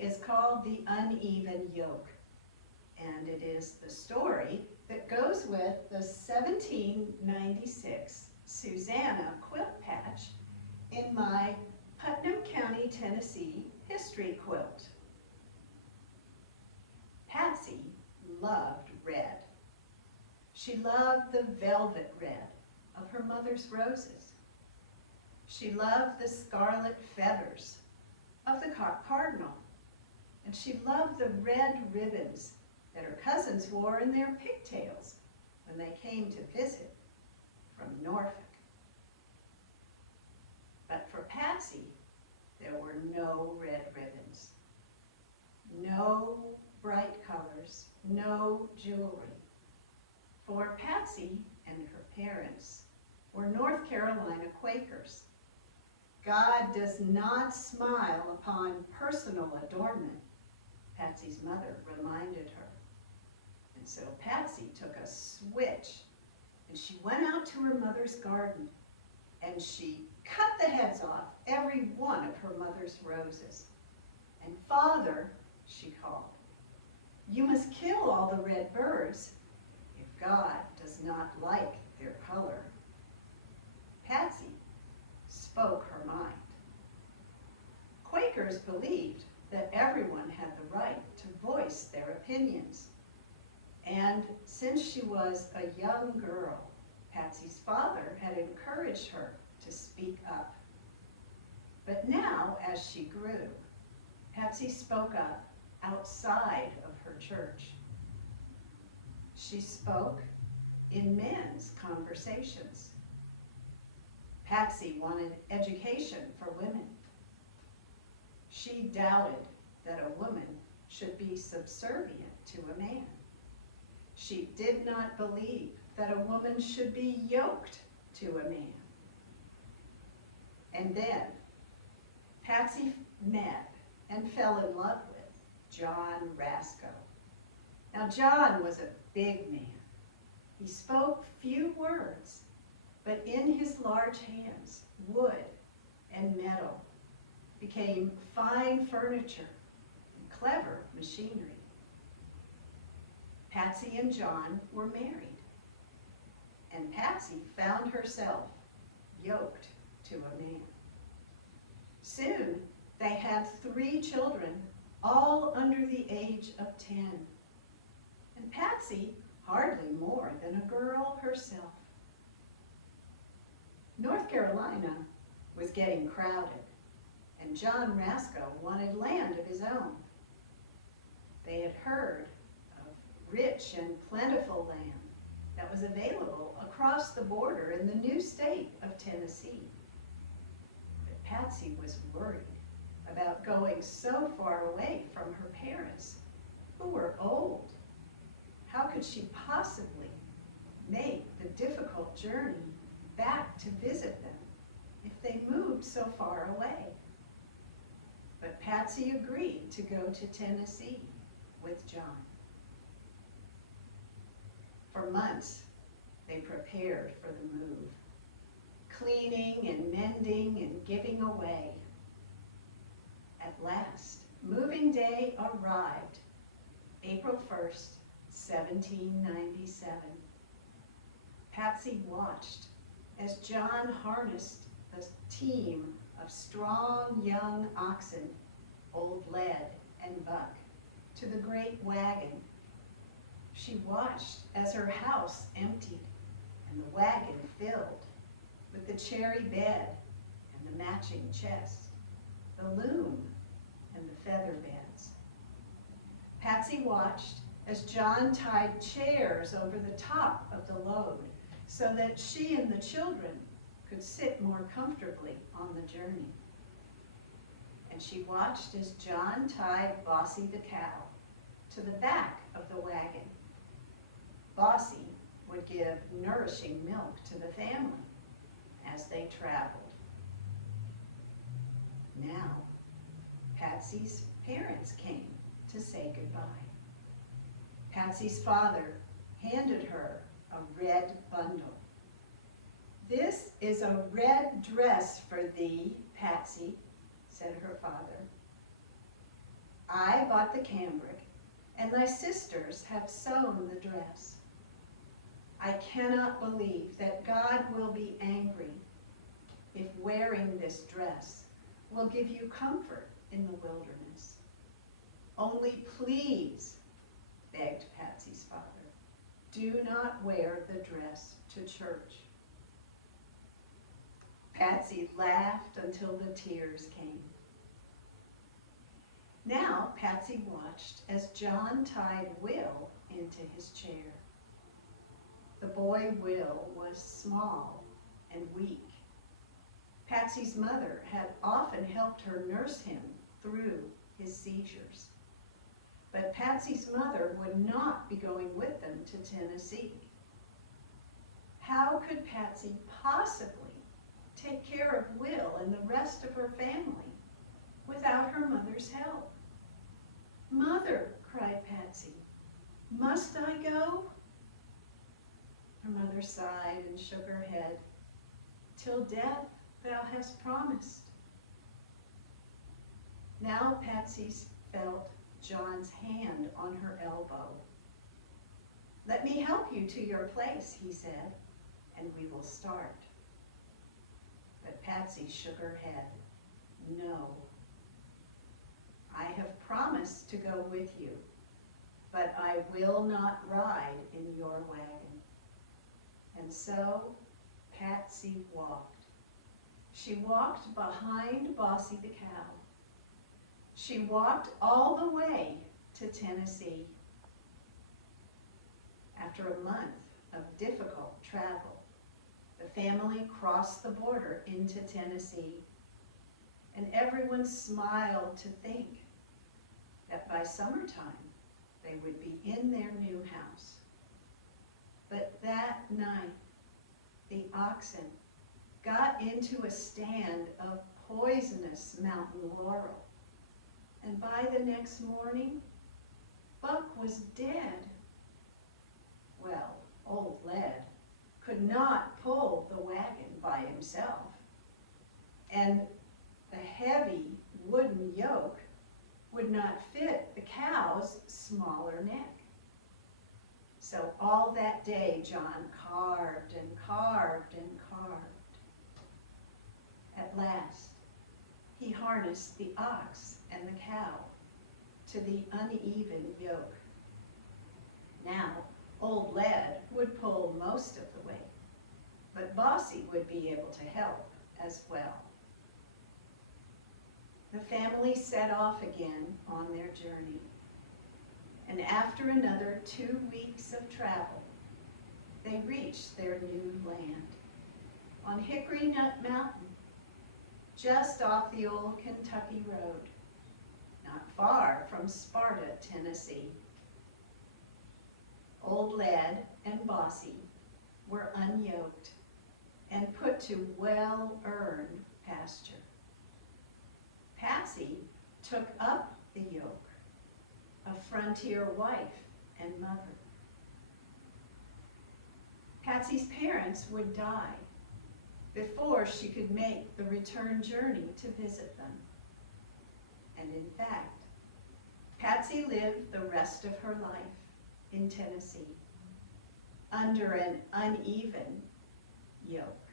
is called The Uneven Yoke, and it is the story that goes with the 1796 Susanna quilt patch in my Putnam County, Tennessee history quilt. Patsy loved red. She loved the velvet red of her mother's roses. She loved the scarlet feathers of the cock cardinal, and she loved the red ribbons that her cousins wore in their pigtails when they came to visit from Norfolk. But for Patsy, there were no red ribbons, no bright colors, no jewelry. For Patsy and her parents were North Carolina Quakers. God does not smile upon personal adornment, Patsy's mother reminded her. And so Patsy took a switch and she went out to her mother's garden and she cut the heads off every one of her mother's roses. And Father, she called, you must kill all the red birds if God does not like their color. Patsy spoke her mind. Quakers believed that everyone had the right to voice their opinions. And since she was a young girl, Patsy's father had encouraged her to speak up. But now, as she grew, Patsy spoke up outside of her church. She spoke in men's conversations. Patsy wanted education for women. She doubted that a woman should be subservient to a man. She did not believe that a woman should be yoked to a man. And then Patsy met and fell in love with John Rasco. Now John was a big man. He spoke few words, but in his large hands, wood and metal became fine furniture and clever machinery. Patsy and John were married, and Patsy found herself yoked to a man. Soon, they had 3 children, all under the age of 10. And Patsy, hardly more than a girl herself. North Carolina was getting crowded, and John Rasco wanted land of his own. They had heard of rich and plentiful land that was available across the border in the new state of Tennessee. But Patsy was worried about going so far away from her parents, who were old. How could she possibly make the difficult journey back to visit them if they moved so far away? But Patsy agreed to go to Tennessee with John. For months, they prepared for the move, cleaning and mending and giving away. At last, moving day arrived, April 1st, 1797. Patsy watched as John harnessed a team of strong young oxen, Old Lead and Buck, to the great wagon. She watched as her house emptied and the wagon filled with the cherry bed and the matching chest, the loom and the feather beds. Patsy watched as John tied chairs over the top of the load so that she and the children could sit more comfortably on the journey. And she watched as John tied Bossy the cow to the back of the wagon. Bossy would give nourishing milk to the family as they traveled. Now, Patsy's parents came to say goodbye. Patsy's father handed her a red bundle. "This is a red dress for thee, Patsy," said her father. bought the cambric, and thy sisters have sewn the dress. I cannot believe that God will be angry if wearing this dress will give you comfort in the wilderness. Only please, begged Patsy's father, do not wear the dress to church. Patsy laughed until the tears came. Now Patsy watched as John tied Will into his chair. The boy Will was small and weak. Patsy's mother had often helped her nurse him through his seizures. But Patsy's mother would not be going with them to Tennessee. How could Patsy possibly take care of Will and the rest of her family without her mother's help? "Mother," cried Patsy, "must I go?" Her mother sighed and shook her head. "Till death thou hast promised." Now Patsy felt John's hand on her elbow. "Let me help you to your place," he said, "and we will start." But Patsy shook her head. "No. I have promised to go with you, but I will not ride in your wagon." And so Patsy walked. She walked behind Bossy the cow. She walked all the way to Tennessee. After a month of difficult travel, the family crossed the border into Tennessee, and everyone smiled to think that by summertime they would be in their new house. But that night, the oxen got into a stand of poisonous mountain laurel, and by the next morning, Buck was dead. Well, old Led could not pull the wagon by himself, and the heavy wooden yoke would not fit the cow's smaller neck. So all that day, John carved and carved and carved. At last, he harnessed the ox and the cow to the uneven yoke. Now, old Led would pull most of the weight, but Bossy would be able to help as well. The family set off again on their journey, and after another 2 weeks of travel, they reached their new land on Hickory Nut Mountain, just off the old Kentucky road, not far from Sparta, Tennessee. Old Led and Bossy were unyoked and put to well-earned pasture. Patsy took up the yoke, a frontier wife and mother. Patsy's parents would die before she could make the return journey to visit them. And in fact, Patsy lived the rest of her life in Tennessee under an uneven yoke.